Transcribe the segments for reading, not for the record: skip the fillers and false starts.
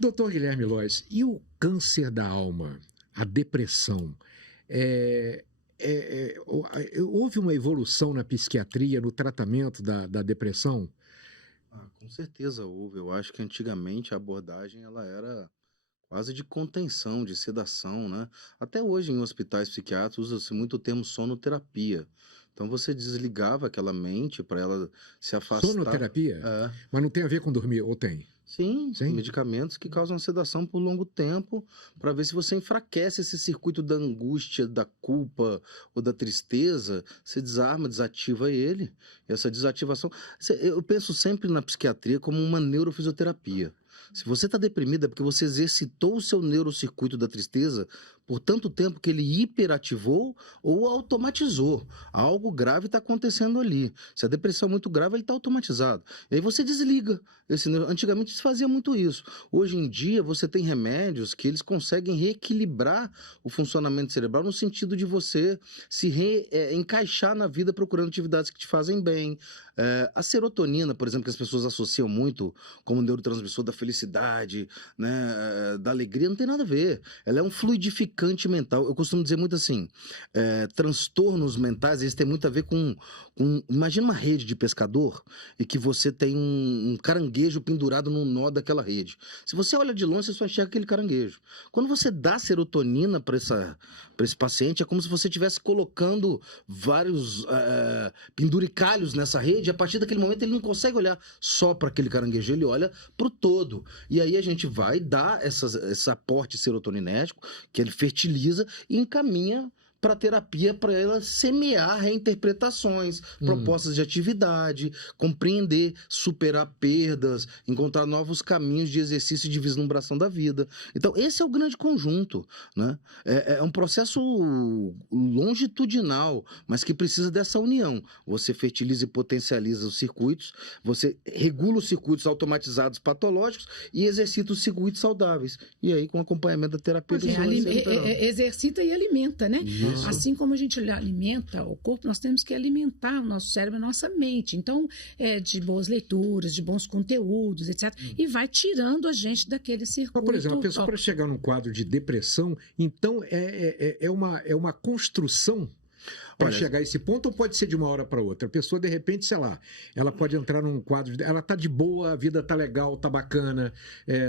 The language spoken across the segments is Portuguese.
Doutor Guilherme Lois, e o câncer da alma, a depressão? É, houve uma evolução na psiquiatria, no tratamento da depressão? Ah, com certeza houve. Eu acho que antigamente a abordagem ela era quase de contenção, de sedação, né? Até hoje em hospitais psiquiátricos usa-se muito o termo sonoterapia. Então você desligava aquela mente para ela se afastar. Sonoterapia? É. Mas não tem a ver com dormir, ou tem? Sim, Sim? medicamentos que causam sedação por longo tempo, para ver se você enfraquece esse circuito da angústia, da culpa ou da tristeza, você desarma, desativa ele. E essa desativação. Eu penso sempre na psiquiatria como uma neurofisioterapia. Se você está deprimido é porque você exercitou o seu neurocircuito da tristeza por tanto tempo que ele hiperativou ou automatizou. Algo grave está acontecendo ali. Se a depressão é muito grave, ele está automatizado. E aí você desliga. Antigamente se fazia muito isso. Hoje em dia você tem remédios que eles conseguem reequilibrar o funcionamento cerebral no sentido de você encaixar na vida procurando atividades que te fazem bem. A serotonina, por exemplo, que as pessoas associam muito como neurotransmissor da felicidade, né, da alegria, não tem nada a ver. Ela é um fluidificante mental. Eu costumo dizer muito assim, transtornos mentais, eles têm muito a ver com... Imagina uma rede de pescador e que você tem um caranguejo pendurado num nó daquela rede. Se você olha de longe, você só enxerga aquele caranguejo. Quando você dá serotonina para esse paciente, é como se você estivesse colocando vários penduricalhos nessa rede. A partir daquele momento, ele não consegue olhar só para aquele caranguejo, ele olha para o todo. E aí a gente vai dar esse aporte serotoninérgico, que ele fertiliza e encaminha para a terapia, para ela semear reinterpretações, propostas de atividade, compreender, superar perdas, encontrar novos caminhos de exercício e de vislumbração da vida. Então, esse é o grande conjunto, né? É um processo longitudinal, mas que precisa dessa união. Você fertiliza e potencializa os circuitos, você regula os circuitos automatizados patológicos e exercita os circuitos saudáveis. E aí, com acompanhamento da terapia, Pois é, exercita e alimenta, né? Isso. Assim como a gente alimenta o corpo, nós temos que alimentar o nosso cérebro e a nossa mente. Então, de boas leituras, de bons conteúdos, etc. E vai tirando a gente daquele circuito. Então, por exemplo, a pessoa para chegar num quadro de depressão, então é uma construção para chegar a esse ponto, ou pode ser de uma hora para outra? A pessoa, de repente, sei lá, ela pode entrar num quadro, ela tá de boa, a vida tá legal, tá bacana,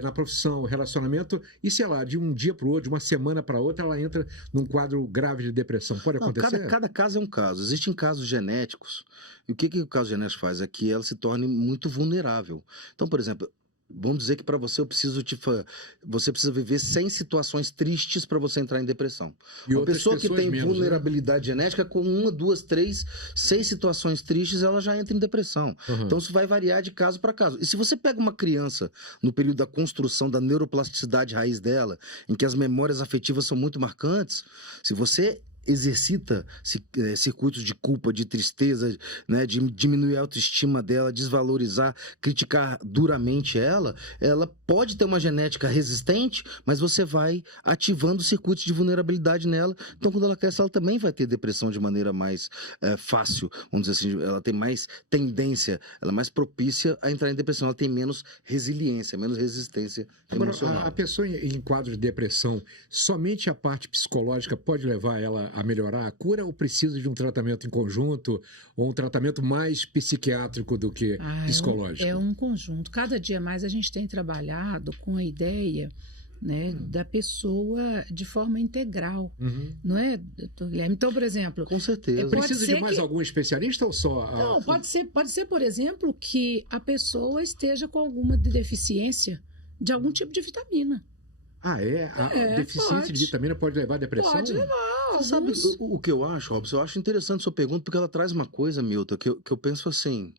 na profissão, relacionamento, e sei lá, de um dia para o outro, de uma semana para outra, ela entra num quadro grave de depressão. Pode Não, acontecer? cada caso é um caso. Existem casos genéticos, e o que o caso genético faz? É que ela se torne muito vulnerável. Então, por exemplo, vamos dizer que para você você precisa viver 100 situações tristes para você entrar em depressão. E Uma outras pessoa que pessoas tem menos, né? vulnerabilidade genética, com uma, duas, três, 6 situações tristes, ela já entra em depressão. Então isso vai variar de caso para caso. E se você pega uma criança no período da construção da neuroplasticidade raiz dela, em que as memórias afetivas são muito marcantes, se você exercita circuitos de culpa, de tristeza, né, de diminuir a autoestima dela, desvalorizar, criticar duramente ela pode ter uma genética resistente, mas você vai ativando circuitos de vulnerabilidade nela. Então, quando ela cresce, ela também vai ter depressão de maneira mais fácil, vamos dizer assim, ela tem mais tendência, ela é mais propícia a entrar em depressão, ela tem menos resiliência, menos resistência Agora, emocional. a pessoa em quadro de depressão, somente a parte psicológica pode levar ela a melhorar a cura, ou precisa de um tratamento em conjunto, ou um tratamento mais psiquiátrico do que psicológico? É um conjunto. Cada dia mais a gente tem trabalhado com a ideia, né, da pessoa de forma integral, não é, doutor Guilherme? Então, por exemplo... Com certeza. Precisa de mais algum especialista ou só... Não, pode ser, por exemplo, que a pessoa esteja com alguma deficiência de algum tipo de vitamina. A deficiência de vitamina pode levar à depressão? Pode levar. Você sabe o que eu acho, Robson? Eu acho interessante a sua pergunta, porque ela traz uma coisa, Milton, que eu penso assim...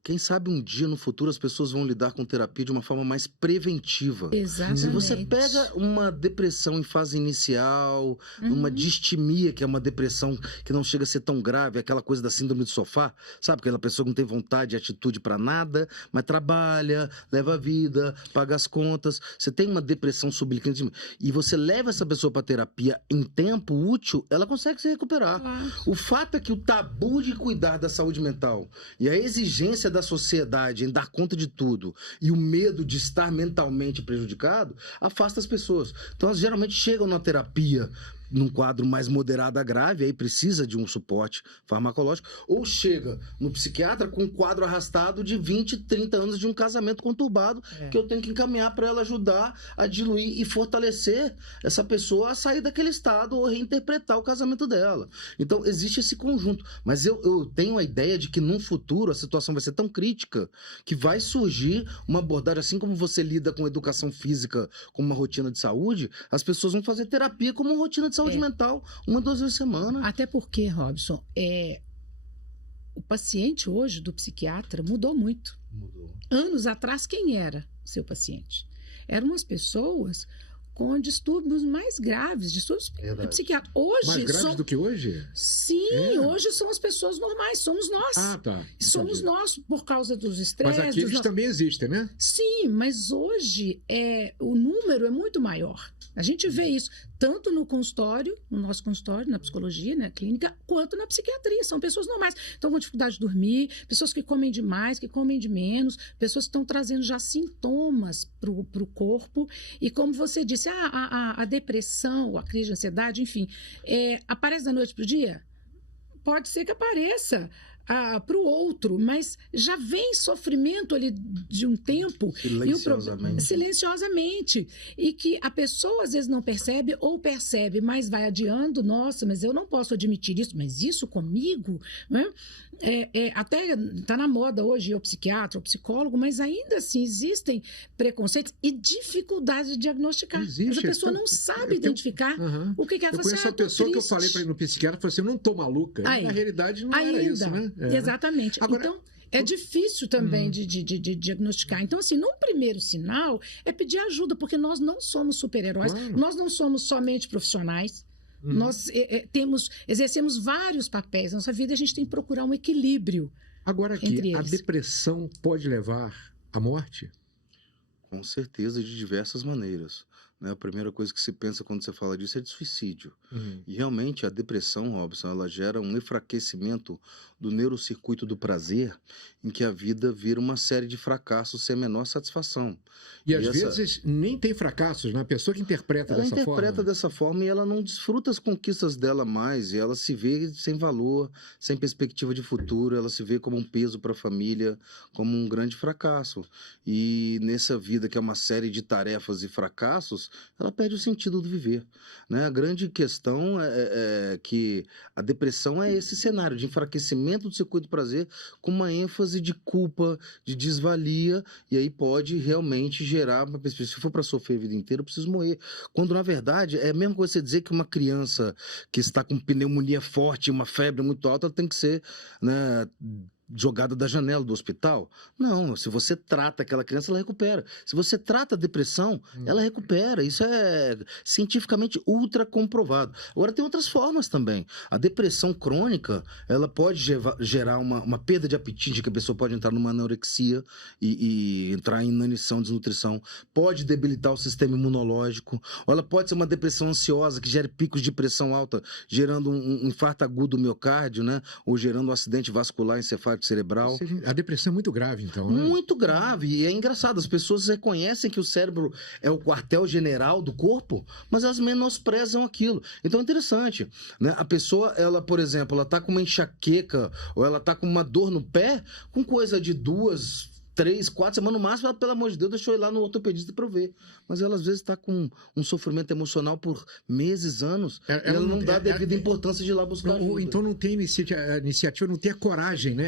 Quem sabe um dia no futuro as pessoas vão lidar com terapia de uma forma mais preventiva. Exatamente. Se você pega uma depressão em fase inicial, uma distimia, que é uma depressão que não chega a ser tão grave, aquela coisa da síndrome do sofá, sabe? Aquela pessoa que não tem vontade e atitude para nada, mas trabalha, leva a vida, paga as contas. Você tem uma depressão subclínica e você leva essa pessoa para terapia em tempo útil, ela consegue se recuperar. O fato é que o tabu de cuidar da saúde mental e a exigência da da sociedade em dar conta de tudo e o medo de estar mentalmente prejudicado afasta as pessoas. Então, elas geralmente chegam na terapia num quadro mais moderado a grave, aí precisa de um suporte farmacológico, ou chega no psiquiatra com um quadro arrastado de 20, 30 anos de um casamento conturbado, que eu tenho que encaminhar para ela ajudar a diluir e fortalecer essa pessoa a sair daquele estado ou reinterpretar o casamento dela. Então, existe esse conjunto. Mas eu tenho a ideia de que num futuro a situação vai ser tão crítica que vai surgir uma abordagem, assim como você lida com educação física como uma rotina de saúde, as pessoas vão fazer terapia como uma rotina de saúde mental, 1, 2 vezes por semana. Até porque, Robson, o paciente hoje do psiquiatra mudou muito. Mudou. Anos atrás, quem era seu paciente? Eram as pessoas com distúrbios mais graves, distúrbios psiquiátricos. Hoje mais graves do que hoje? Sim, hoje são as pessoas normais, somos nós. Ah, tá. Somos nós por causa dos estresses. Mas aqui eles também existem, né? Sim, mas hoje o número é muito maior. A gente vê isso tanto no consultório, no nosso consultório, na psicologia, na clínica, quanto na psiquiatria. São pessoas normais. Estão com dificuldade de dormir, pessoas que comem demais, que comem de menos, pessoas que estão trazendo já sintomas para o corpo. E como você disse, a depressão, a crise de ansiedade, enfim, aparece da noite para o dia? Pode ser que apareça para o outro, mas já vem sofrimento ali de um tempo. Silenciosamente. E que a pessoa às vezes não percebe ou percebe, mas vai adiando. Nossa, mas eu não posso admitir isso. Mas isso comigo? Né? Até está na moda hoje o psiquiatra, o psicólogo, mas ainda assim existem preconceitos e dificuldades de diagnosticar. Mas a pessoa não sabe identificar o que ela fala. Eu conheço a pessoa que eu falei para ir no psiquiatra e falei assim, eu não estou maluca. E, na realidade não era isso, né? Exatamente. Agora, então, é difícil também de diagnosticar. Então, assim, no primeiro sinal é pedir ajuda, porque nós não somos super-heróis, nós não somos somente profissionais. Nós exercemos vários papéis na nossa vida e a gente tem que procurar um equilíbrio. Agora aqui, a depressão pode levar à morte? Com certeza, de diversas maneiras. Né? A primeira coisa que se pensa quando você fala disso é de suicídio. E realmente a depressão, Robson, ela gera um enfraquecimento do neurocircuito do prazer, em que a vida vira uma série de fracassos sem a menor satisfação. E às vezes nem tem fracassos, né? A pessoa que interpreta dessa forma. Ela interpreta dessa forma e ela não desfruta as conquistas dela mais, e ela se vê sem valor, sem perspectiva de futuro, ela se vê como um peso para a família, como um grande fracasso. E nessa vida que é uma série de tarefas e fracassos, ela perde o sentido do viver. Né? A grande questão é que a depressão é esse cenário de enfraquecimento do circuito do prazer com uma ênfase de culpa, de desvalia, e aí pode realmente gerar uma perspectiva. Se for para sofrer a vida inteira, eu preciso morrer. Quando, na verdade, é a mesma coisa você dizer que uma criança que está com pneumonia forte, uma febre muito alta, ela tem que ser, né, jogada da janela do hospital. Não, se você trata aquela criança, ela recupera. Se você trata a depressão, ela recupera. Isso é cientificamente ultra comprovado. Agora, tem outras formas também. A depressão crônica, ela pode gerar uma perda de apetite, que a pessoa pode entrar numa anorexia e entrar em inanição, desnutrição. Pode debilitar o sistema imunológico. Ou ela pode ser uma depressão ansiosa, que gere picos de pressão alta, gerando um infarto agudo do miocárdio, né? Ou gerando um acidente vascular encefálico cerebral. A depressão é muito grave, então, né? Muito grave. E é engraçado, as pessoas reconhecem que o cérebro é o quartel-general do corpo, mas elas menosprezam aquilo. Então é interessante, né? A pessoa, ela, por exemplo, ela tá com uma enxaqueca ou ela tá com uma dor no pé, com coisa de 2, 3, 4 semanas no máximo, ela, pelo amor de Deus, deixa eu ir lá no ortopedista para eu ver. Mas ela, às vezes, está com um sofrimento emocional por meses, anos, e ela não dá a devida importância de ir lá buscar ajuda. Então não tem iniciativa, não tem a coragem, né?